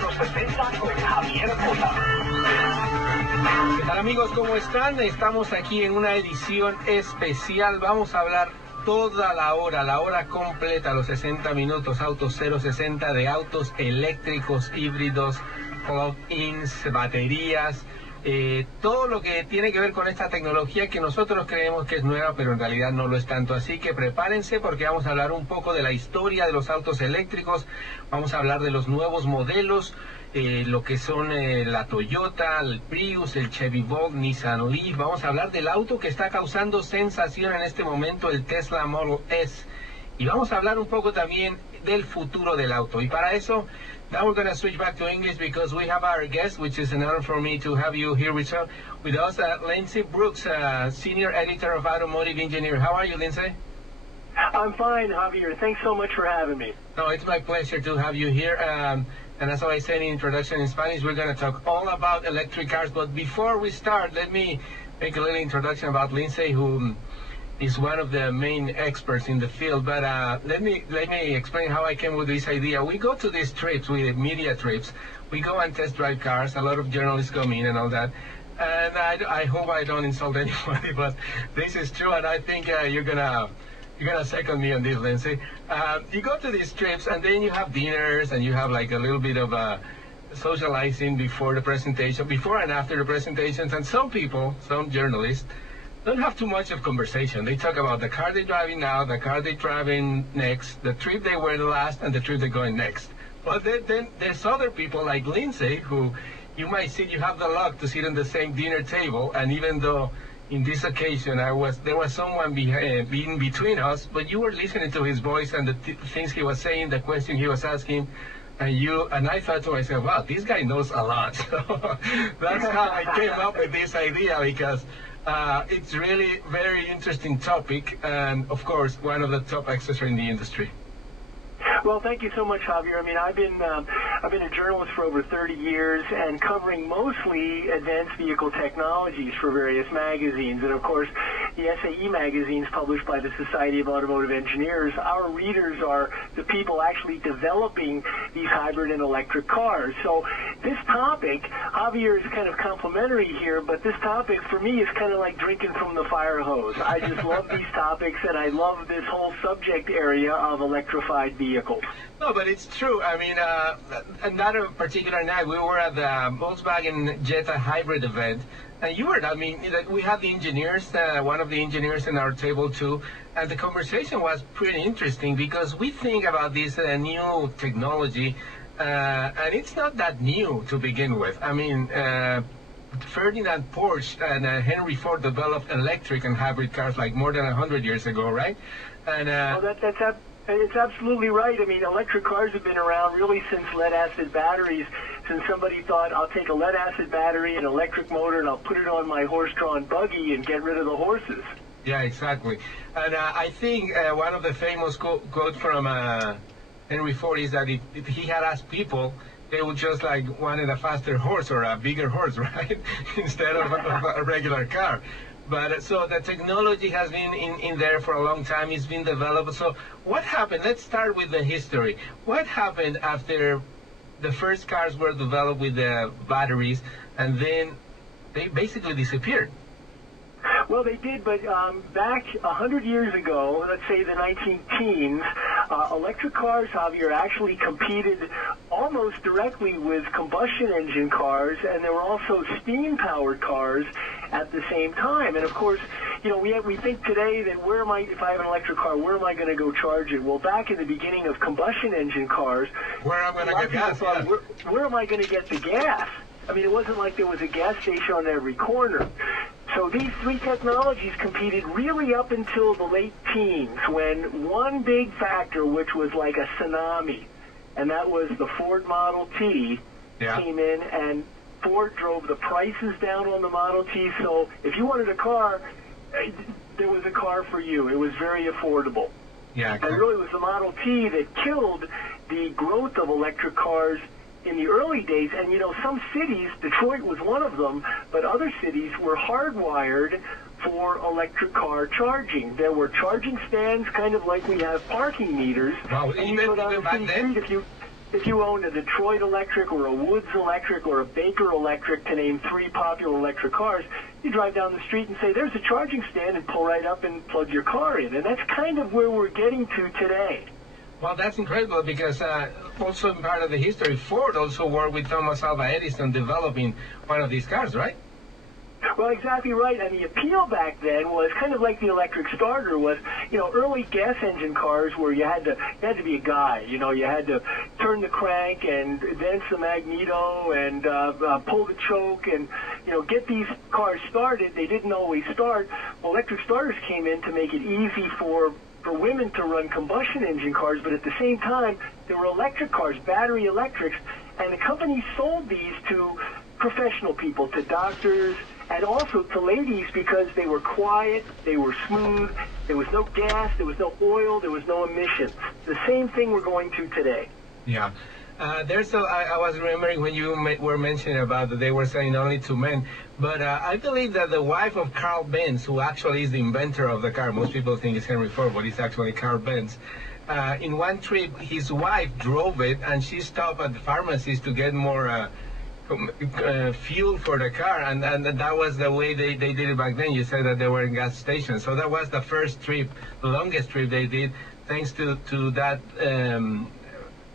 060 con Javier Cota. ¿Qué tal, amigos? ¿Cómo están? Estamos aquí en una edición especial. Vamos a hablar toda la hora completa, los 60 minutos, autos 060 de autos eléctricos, híbridos, plug-ins, baterías, todo lo que tiene que ver con esta tecnología que nosotros creemos que es nueva, pero en realidad no lo es tanto. Así que prepárense porque vamos a hablar un poco de la historia de los autos eléctricos, vamos a hablar de los nuevos modelos, lo que son la Toyota, el Prius, el Chevy Volt, Nissan Leaf. Vamos a hablar del auto que está causando sensación en este momento, el Tesla Model S. Y vamos a hablar un poco también del futuro del auto. Y para eso, now we're going to switch back to English because we have our guest, which is an honor for me to have you here with us, Lindsay Brooks, Senior Editor of Automotive Engineer. How are you, Lindsay? I'm fine, Javier. Thanks so much for having me. No, it's my pleasure to have you here. And as I said in introduction in Spanish, we're going to talk all about electric cars. But before we start, let me make a little introduction about Lindsay, who is one of the main experts in the field. But let me explain how I came with this idea. We go to these trips, with media trips. We go and test drive cars. A lot of journalists come in and all that. And I hope I don't insult anybody, but this is true, and I think you're gonna second me on this, Lindsay. You go to these trips, and then you have dinners, and you have like a little bit of socializing before the presentation, before and after the presentations. And some people, some journalists, don't have too much of conversation. They talk about the car they're driving now, the car they're driving next, the trip they were last, and the trip they're going next. But then there's other people like Lindsay, who you might see, you have the luck to sit on the same dinner table, and even though in this occasion there was someone being between us, but you were listening to his voice and the things he was saying, the question he was asking, and I thought to myself, wow, this guy knows a lot. So that's how I came up with this idea, because it's really very interesting topic, and of course one of the top experts in the industry. Well, thank you so much, Javier. I mean, I've been a journalist for over 30 years and covering mostly advanced vehicle technologies for various magazines. And, of course, the SAE magazines published by the Society of Automotive Engineers, our readers are the people actually developing these hybrid and electric cars. So this topic, Javier, is kind of complimentary here, but this topic for me is kind of like drinking from the fire hose. I just love these topics, and I love this whole subject area of electrified vehicles. No, but it's true. I mean, another particular night, we were at the Volkswagen Jetta hybrid event, and you were, I mean, we had the engineers, one of the engineers in our table too, and the conversation was pretty interesting because we think about this new technology, and it's not that new to begin with. I mean, Ferdinand Porsche and Henry Ford developed electric and hybrid cars like more than 100 years ago, right? And it's absolutely right. I mean, electric cars have been around really since lead-acid batteries, since somebody thought, I'll take a lead-acid battery, an electric motor, and I'll put it on my horse-drawn buggy and get rid of the horses. Yeah, exactly. And I think one of the famous quotes from Henry Ford is that if he had asked people, they would just like wanted a faster horse or a bigger horse, right? Instead of a regular car. But so the technology has been in there for a long time. It's been developed. So what happened? Let's start with the history. What happened after the first cars were developed with the batteries, and then they basically disappeared? Well, they did, but back 100 years ago, let's say the 19-teens, electric cars, Javier, actually competed almost directly with combustion engine cars, and there were also steam-powered cars at the same time. And of course, you know, we think today that if I have an electric car, where am I going to go charge it? Well, back in the beginning of combustion engine cars, where am I going to get gas? Thought, where am I going to get the gas? I mean, it wasn't like there was a gas station on every corner. So these three technologies competed really up until the late teens, when one big factor, which was like a tsunami, and that was the Ford Model T, came in, and Ford drove the prices down on the Model T. So if you wanted a car, there was a car for you. It was very affordable. Yeah, and really it was the Model T that killed the growth of electric cars in the early days. And, you know, some cities, Detroit was one of them, but other cities were hardwired for electric car charging. There were charging stands, kind of like we have parking meters. Wow, and you go down the city street, if you owned a Detroit Electric or a Woods Electric or a Baker Electric, to name three popular electric cars, you drive down the street and say, there's a charging stand, and pull right up and plug your car in. And that's kind of where we're getting to today. Well, that's incredible because also in part of the history, Ford also worked with Thomas Alva Edison developing one of these cars, right? Well, exactly right. And the appeal back then was kind of like the electric starter was, early gas engine cars where you had to be a guy. You had to turn the crank and advance the magneto and pull the choke and, get these cars started. They didn't always start. Well, electric starters came in to make it easy for women to run combustion engine cars, but at the same time, there were electric cars, battery electrics, and the company sold these to professional people, to doctors, and also to ladies because they were quiet, they were smooth, there was no gas, there was no oil, there was no emissions. The same thing we're going to today. Yeah. I was remembering when you were mentioning about that they were selling only to men, but I believe that the wife of Carl Benz, who actually is the inventor of the car, most people think it's Henry Ford, but it's actually Carl Benz. In one trip, his wife drove it, and she stopped at the pharmacies to get more fuel for the car, and that was the way they did it back then. You said that they were in gas stations, so that was the first trip, the longest trip they did, thanks to that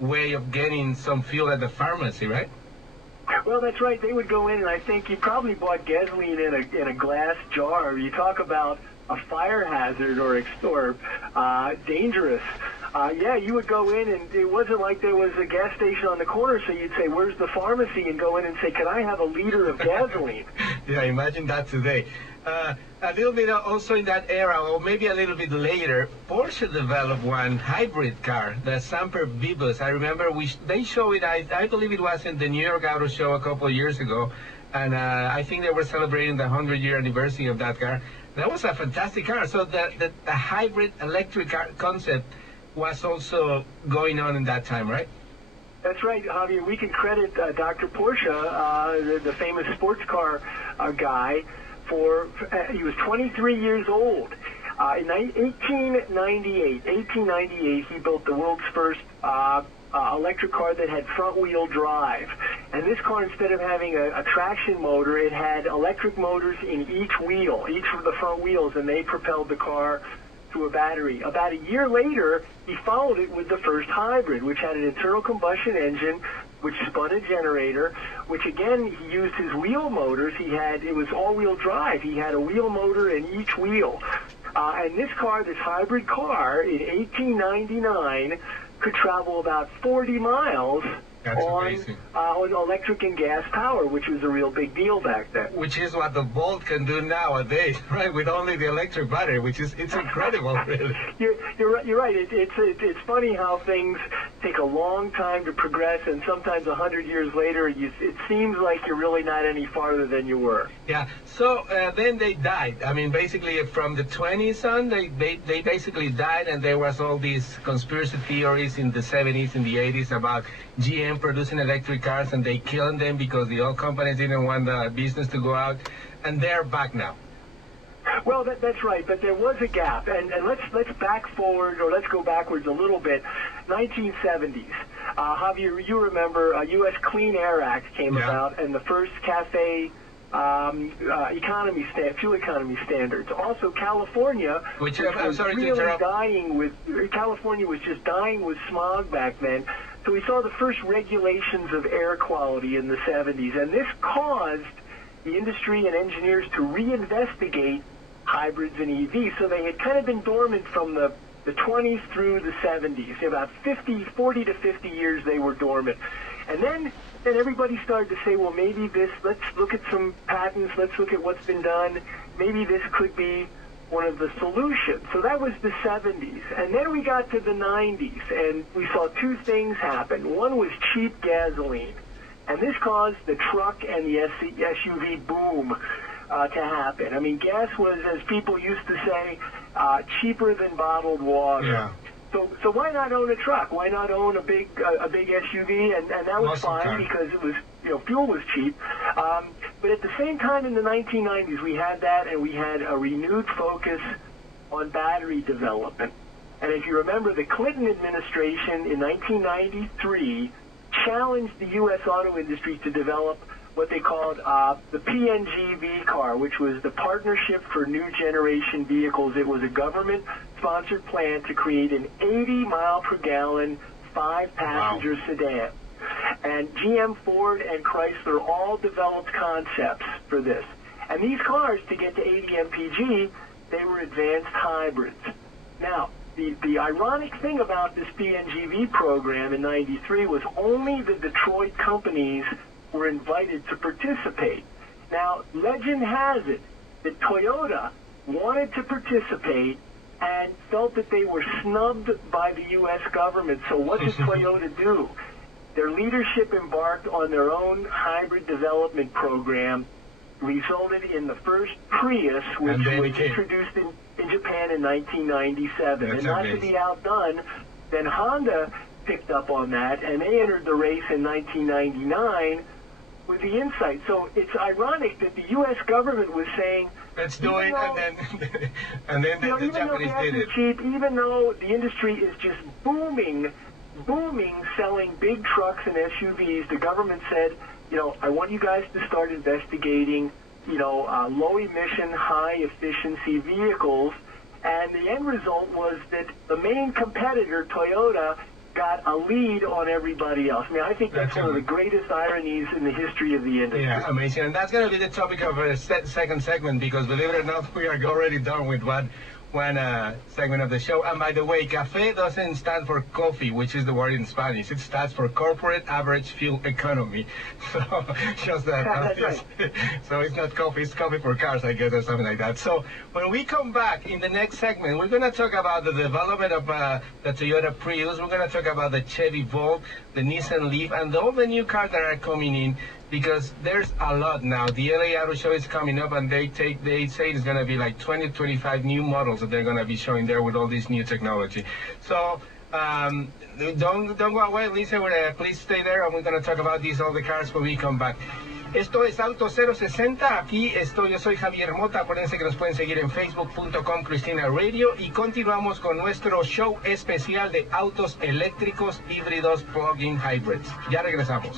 way of getting some fuel at the pharmacy, right? Well, that's right. They would go in, and I think you probably bought gasoline in a glass jar. You talk about a fire hazard or dangerous. Yeah, you would go in, and it wasn't like there was a gas station on the corner, so you'd say, where's the pharmacy? And go in and say, can I have a liter of gasoline? Yeah, imagine that today. A little bit also in that era, or maybe a little bit later, Porsche developed one hybrid car, the Samper Vibus. I remember they showed it, I believe it was in the New York Auto Show a couple of years ago, and I think they were celebrating the 100-year anniversary of that car. That was a fantastic car. So the hybrid electric car concept was also going on in that time, right? That's right, Javier. We can credit Dr. Porsche, the famous sports car guy, he was 23 years old. In 1898, he built the world's first electric car that had front-wheel drive. And this car, instead of having a traction motor, it had electric motors in each wheel, each of the front wheels, and they propelled the car to a battery. About a year later, he followed it with the first hybrid, which had an internal combustion engine, which spun a generator, which again, he used his wheel motors. It was all-wheel drive. He had a wheel motor in each wheel. And this car, this hybrid car, in 1899, could travel about 40 miles on electric and gas power, which was a real big deal back then. Which is what the Volt can do nowadays, right? With only the electric battery, it's incredible, really. You're right. It's funny how things take a long time to progress, and sometimes 100 years later, it seems like you're really not any farther than you were. Yeah. So then they died. I mean, basically from the 20s on, they basically died, and there was all these conspiracy theories in the 70s and the 80s about GM producing electric cars, and they killed them because the oil companies didn't want the business to go out, and they're back now. Well, that's right, but there was a gap, and let's back forward, or let's go backwards a little bit. 1970s. Javier, you remember U.S. Clean Air Act came about, and the first CAFE fuel economy standards. Also, California, California was just dying with smog back then. So we saw the first regulations of air quality in the 70s, and this caused the industry and engineers to reinvestigate hybrids and EVs. So they had kind of been dormant from the 20s through the 70s. About 40 to 50 years they were dormant. And then everybody started to say, well, maybe let's look at some patents, let's look at what's been done. Maybe this could be one of the solutions. So that was the 70s. And then we got to the 90s, and we saw two things happen. One was cheap gasoline, and this caused the truck and the SUV boom to happen. I mean, gas was, as people used to say, cheaper than bottled water. Yeah. So why not own a truck? Why not own a big SUV? And that was fine because it was, fuel was cheap. But at the same time in the 1990s, we had that, and we had a renewed focus on battery development. And if you remember, the Clinton administration in 1993 challenged the U.S. auto industry to develop what they called the PNGV car, which was the Partnership for New Generation Vehicles. It was a government-sponsored plan to create an 80-mile-per-gallon, 5-passenger sedan. And GM, Ford, and Chrysler all developed concepts for this. And these cars, to get to 80 mpg, they were advanced hybrids. Now, the ironic thing about this PNGV program in '93 was only the Detroit companies were invited to participate. Now, legend has it that Toyota wanted to participate and felt that they were snubbed by the U.S. government. So what did Toyota do? Their leadership embarked on their own hybrid development program, resulted in the first Prius, which was introduced in Japan in 1997. That's and not amazing. to be outdone, then Honda picked up on that, and they entered the race in 1999 with the Insight. So it's ironic that the U.S. government was saying, let's do it, and then the Japanese did it. Cheap, even though the industry is just booming, selling big trucks and SUVs, the government said, I want you guys to start investigating, low-emission, high-efficiency vehicles. And the end result was that the main competitor, Toyota, got a lead on everybody else. I mean, I think that's one of the greatest ironies in the history of the industry. Yeah, amazing. And that's going to be the topic of our second segment, because believe it or not, we are already done with one segment of the show. And by the way, café doesn't stand for coffee, which is the word in Spanish. It stands for corporate average fuel economy. So just that. Right. So it's not coffee, it's coffee for cars, I guess, or something like that. So when we come back in the next segment, we're going to talk about the development of the Toyota Prius. We're going to talk about the Chevy Volt, the Nissan Leaf, and all the new cars that are coming in, because there's a lot now. The LA Auto Show is coming up, and they say it's going to be like 20, 25 new models that they're going to be showing there with all this new technology. So don't go away, Lisa. Please stay there, and we're going to talk about all the cars when we come back. Esto es Auto 060, aquí yo soy Javier Mota, acuérdense que nos pueden seguir en facebook.com Cristina Radio, y continuamos con nuestro show especial de autos eléctricos híbridos plug-in hybrids. Ya regresamos.